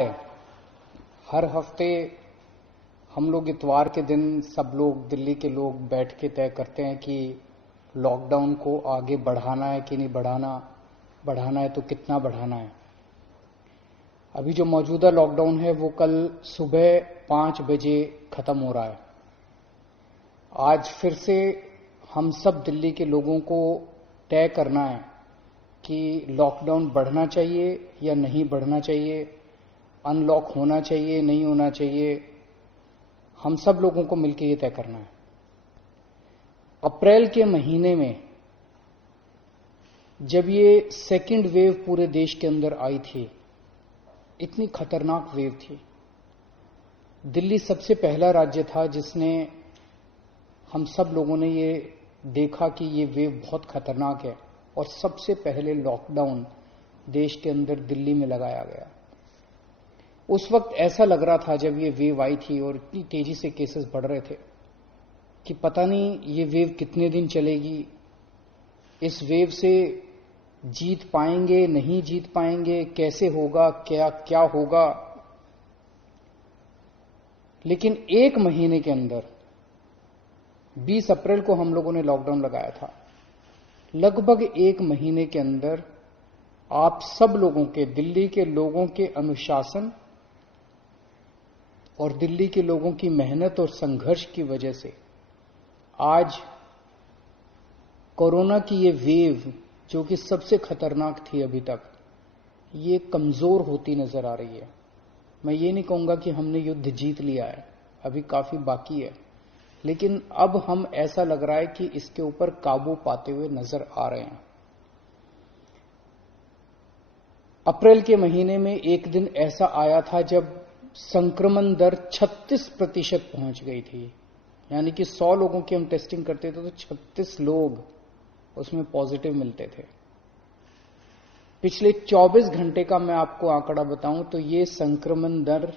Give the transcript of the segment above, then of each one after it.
हर हफ्ते हम लोग इतवार के दिन सब लोग दिल्ली के लोग बैठ के तय करते हैं कि लॉकडाउन को आगे बढ़ाना है कि नहीं बढ़ाना है तो कितना बढ़ाना है। अभी जो मौजूदा लॉकडाउन है वो कल सुबह 5 बजे खत्म हो रहा है। आज फिर से हम सब दिल्ली के लोगों को तय करना है कि लॉकडाउन बढ़ना चाहिए या नहीं बढ़ना चाहिए, अनलॉक होना चाहिए नहीं होना चाहिए। हम सब लोगों को मिलकर ये तय करना है। अप्रैल के महीने में जब ये सेकंड वेव पूरे देश के अंदर आई थी, इतनी खतरनाक वेव थी। दिल्ली सबसे पहला राज्य था जिसने, हम सब लोगों ने ये देखा कि ये वेव बहुत खतरनाक है और सबसे पहले लॉकडाउन देश के अंदर दिल्ली में लगाया गया। उस वक्त ऐसा लग रहा था जब ये वेव आई थी और इतनी तेजी से केसेस बढ़ रहे थे कि पता नहीं ये वेव कितने दिन चलेगी, इस वेव से जीत पाएंगे नहीं जीत पाएंगे, कैसे होगा, क्या क्या होगा। लेकिन एक महीने के अंदर 20 अप्रैल को हम लोगों ने लॉकडाउन लगाया था। लगभग एक महीने के अंदर आप सब लोगों के, दिल्ली के लोगों के अनुशासन और दिल्ली के लोगों की मेहनत और संघर्ष की वजह से आज कोरोना की ये वेव, जो कि सबसे खतरनाक थी अभी तक, ये कमजोर होती नजर आ रही है। मैं ये नहीं कहूंगा कि हमने युद्ध जीत लिया है, अभी काफी बाकी है, लेकिन अब हम, ऐसा लग रहा है कि इसके ऊपर काबू पाते हुए नजर आ रहे हैं। अप्रैल के महीने में एक दिन ऐसा आया था जब संक्रमण दर 36% पहुंच गई थी। यानी कि 100 लोगों की हम टेस्टिंग करते थे तो 36 लोग उसमें पॉजिटिव मिलते थे। पिछले 24 घंटे का मैं आपको आंकड़ा बताऊं तो ये संक्रमण दर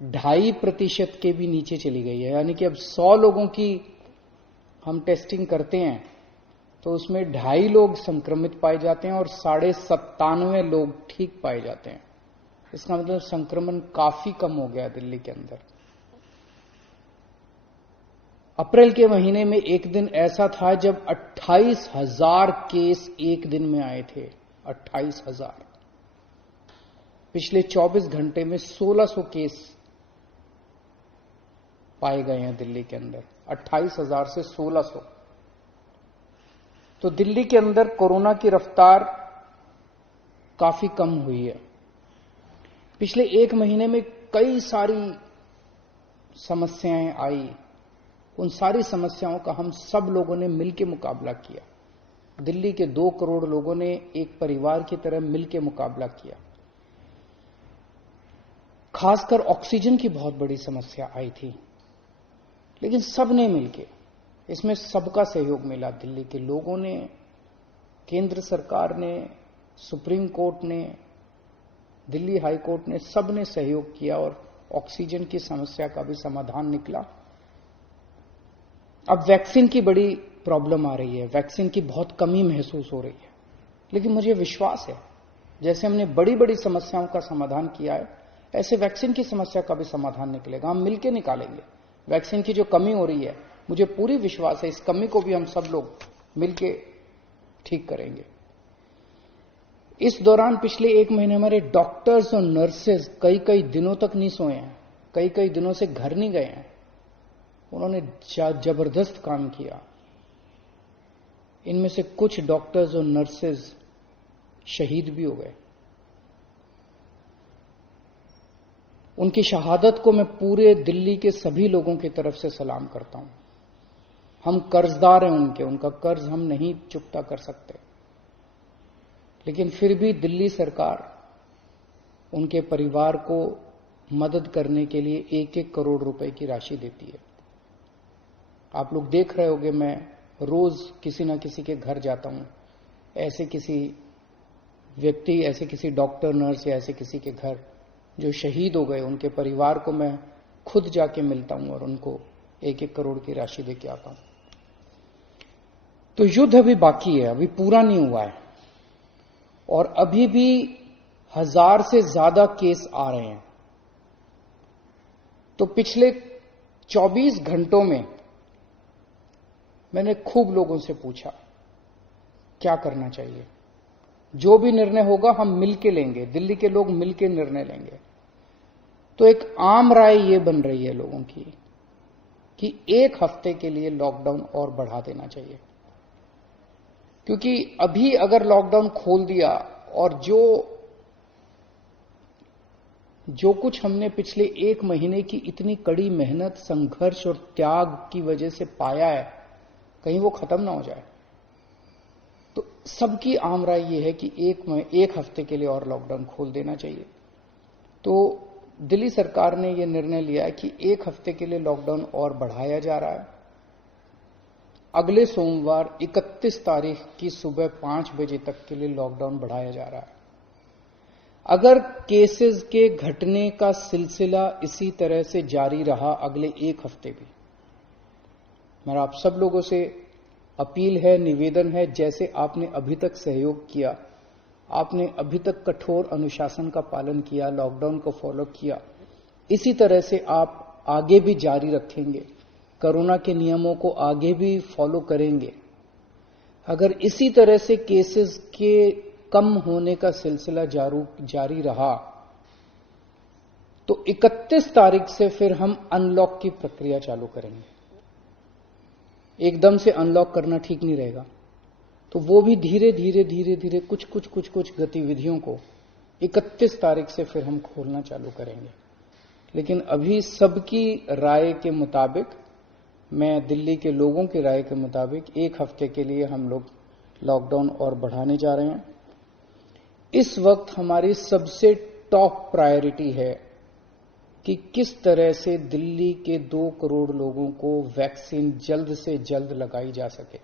2.5% के भी नीचे चली गई है। यानी कि अब 100 लोगों की हम टेस्टिंग करते हैं तो उसमें 2.5 लोग संक्रमित पाए जाते हैं और 97.5 लोग ठीक पाए जाते हैं। इसका मतलब संक्रमण काफी कम हो गया दिल्ली के अंदर। अप्रैल के महीने में एक दिन ऐसा था जब 28,000 केस एक दिन में आए थे। 28,000। पिछले 24 घंटे में 1600 केस पाए गए हैं दिल्ली के अंदर। 28,000 से 1600। तो दिल्ली के अंदर कोरोना की रफ्तार काफी कम हुई है। पिछले एक महीने में कई सारी समस्याएं आई। उन सारी समस्याओं का हम सब लोगों ने मिलकर मुकाबला किया। दिल्ली के 2 करोड़ लोगों ने एक परिवार की तरह मिलकर मुकाबला किया। खासकर ऑक्सीजन की बहुत बड़ी समस्या आई थी, लेकिन सबने मिलकर, इसमें सबका सहयोग मिला। दिल्ली के लोगों ने, केंद्र सरकार ने, सुप्रीम कोर्ट ने, दिल्ली हाई कोर्ट ने, सबने सहयोग किया और ऑक्सीजन की समस्या का भी समाधान निकला। अब वैक्सीन की बड़ी प्रॉब्लम आ रही है, वैक्सीन की बहुत कमी महसूस हो रही है, लेकिन मुझे विश्वास है जैसे हमने बड़ी बड़ी समस्याओं का समाधान किया है, ऐसे वैक्सीन की समस्या का भी समाधान निकलेगा। हम मिलकर निकालेंगे। वैक्सीन की जो कमी हो रही है, मुझे पूरी विश्वास है इस कमी को भी हम सब लोग मिलकर ठीक करेंगे। इस दौरान पिछले एक महीने हमारे डॉक्टर्स और नर्सेज कई दिनों तक नहीं सोए हैं, कई दिनों से घर नहीं गए हैं। उन्होंने जबरदस्त काम किया। इनमें से कुछ डॉक्टर्स और नर्सेज शहीद भी हो गए। उनकी शहादत को मैं पूरे दिल्ली के सभी लोगों की तरफ से सलाम करता हूं। हम कर्जदार हैं उनके, उनका कर्ज हम नहीं चुकता कर सकते, लेकिन फिर भी दिल्ली सरकार उनके परिवार को मदद करने के लिए 1-1 करोड़ रुपए की राशि देती है। आप लोग देख रहे होंगे, मैं रोज किसी ना किसी के घर जाता हूं। ऐसे किसी व्यक्ति, ऐसे किसी डॉक्टर, नर्स या ऐसे किसी के घर जो शहीद हो गए, उनके परिवार को मैं खुद जाके मिलता हूं और उनको 1-1 करोड़ की राशि देके आता हूं। तो युद्ध अभी बाकी है, अभी पूरा नहीं हुआ है और अभी भी 1000 से ज्यादा केस आ रहे हैं। तो पिछले 24 घंटों में मैंने खूब लोगों से पूछा क्या करना चाहिए। जो भी निर्णय होगा हम मिलके लेंगे, दिल्ली के लोग मिलके निर्णय लेंगे। तो एक आम राय ये बन रही है लोगों की कि 1 हफ्ते के लिए लॉकडाउन और बढ़ा देना चाहिए, क्योंकि अभी अगर लॉकडाउन खोल दिया और जो कुछ हमने पिछले 1 महीने की इतनी कड़ी मेहनत, संघर्ष और त्याग की वजह से पाया है, कहीं वो खत्म ना हो जाए। तो सबकी आम राय ये है कि 1 हफ्ते के लिए और लॉकडाउन खोल देना चाहिए। तो दिल्ली सरकार ने यह निर्णय लिया है कि 1 हफ्ते के लिए लॉकडाउन और बढ़ाया जा रहा है। अगले सोमवार 31 तारीख की सुबह 5 बजे तक के लिए लॉकडाउन बढ़ाया जा रहा है। अगर केसेस के घटने का सिलसिला इसी तरह से जारी रहा अगले 1 हफ्ते भी, मेरा आप सब लोगों से अपील है, निवेदन है, जैसे आपने अभी तक सहयोग किया, आपने अभी तक कठोर अनुशासन का पालन किया, लॉकडाउन को फॉलो किया, इसी तरह से आप आगे भी जारी रखेंगे, कोरोना के नियमों को आगे भी फॉलो करेंगे। अगर इसी तरह से केसेस के कम होने का सिलसिला जारी रहा तो 31 तारीख से फिर हम अनलॉक की प्रक्रिया चालू करेंगे। एकदम से अनलॉक करना ठीक नहीं रहेगा, तो वो भी धीरे धीरे कुछ गतिविधियों को 31 तारीख से फिर हम खोलना चालू करेंगे। लेकिन अभी सबकी राय के मुताबिक, मैं दिल्ली के लोगों की राय के मुताबिक 1 हफ्ते के लिए हम लोग लॉकडाउन और बढ़ाने जा रहे हैं। इस वक्त हमारी सबसे टॉप प्रायोरिटी है कि किस तरह से दिल्ली के 2 करोड़ लोगों को वैक्सीन जल्द से जल्द लगाई जा सके।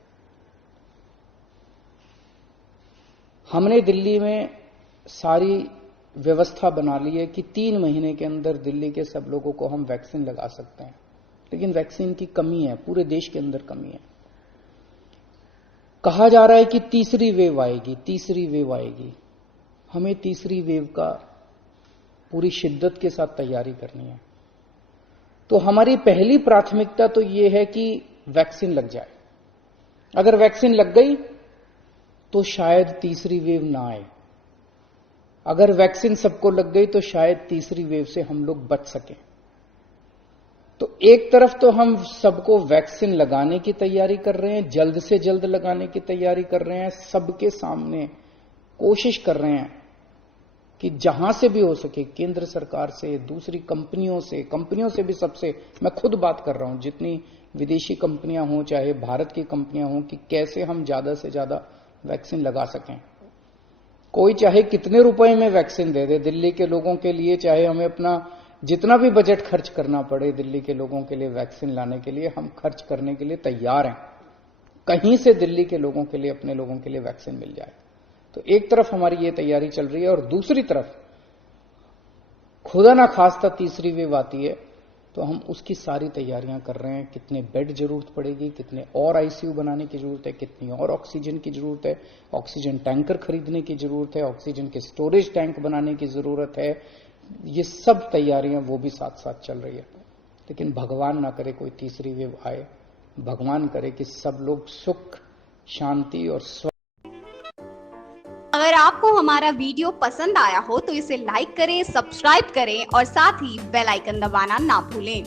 हमने दिल्ली में सारी व्यवस्था बना ली है कि 3 महीने के अंदर दिल्ली के सब लोगों को हम वैक्सीन लगा सकते हैं, लेकिन वैक्सीन की कमी है, पूरे देश के अंदर कमी है। कहा जा रहा है कि तीसरी वेव आएगी। हमें तीसरी वेव का पूरी शिद्दत के साथ तैयारी करनी है। तो हमारी पहली प्राथमिकता तो ये है कि वैक्सीन लग जाए। अगर वैक्सीन लग गई तो शायद तीसरी वेव ना आए। अगर वैक्सीन सबको लग गई तो शायद तीसरी वेव से हम लोग बच सकें। तो एक तरफ तो हम सबको वैक्सीन लगाने की तैयारी कर रहे हैं, जल्द से जल्द लगाने की तैयारी कर रहे हैं, सबके सामने कोशिश कर रहे हैं कि जहां से भी हो सके, केंद्र सरकार से, दूसरी कंपनियों से भी, सबसे मैं खुद बात कर रहा हूं, जितनी विदेशी कंपनियां हों चाहे भारत की कंपनियां हों, कि कैसे हम ज्यादा से ज्यादा वैक्सीन लगा सकें। कोई चाहे कितने रुपए में वैक्सीन दे दे दिल्ली के लोगों के लिए, चाहे हमें अपना जितना भी बजट खर्च करना पड़े दिल्ली के लोगों के लिए वैक्सीन लाने के लिए, हम खर्च करने के लिए तैयार हैं। कहीं से दिल्ली के लोगों के लिए, अपने लोगों के लिए वैक्सीन मिल जाए। तो एक तरफ हमारी ये तैयारी चल रही है और दूसरी तरफ खुदा ना खास्ता तीसरी वेव आती है तो हम उसकी सारी तैयारियां कर रहे हैं। कितने बेड जरूरत पड़ेगी, कितने और आईसीयू बनाने की जरूरत है, कितनी और ऑक्सीजन की जरूरत है, ऑक्सीजन टैंकर खरीदने की जरूरत है, ऑक्सीजन के स्टोरेज टैंक बनाने की जरूरत है। ये सब तैयारियां वो भी साथ साथ चल रही है। लेकिन भगवान ना करे कोई तीसरी वेव आए, भगवान करे कि सब लोग सुख, शांति और अगर आपको हमारा वीडियो पसंद आया हो तो इसे लाइक करें, सब्सक्राइब करें और साथ ही बेल आइकन दबाना ना भूलें।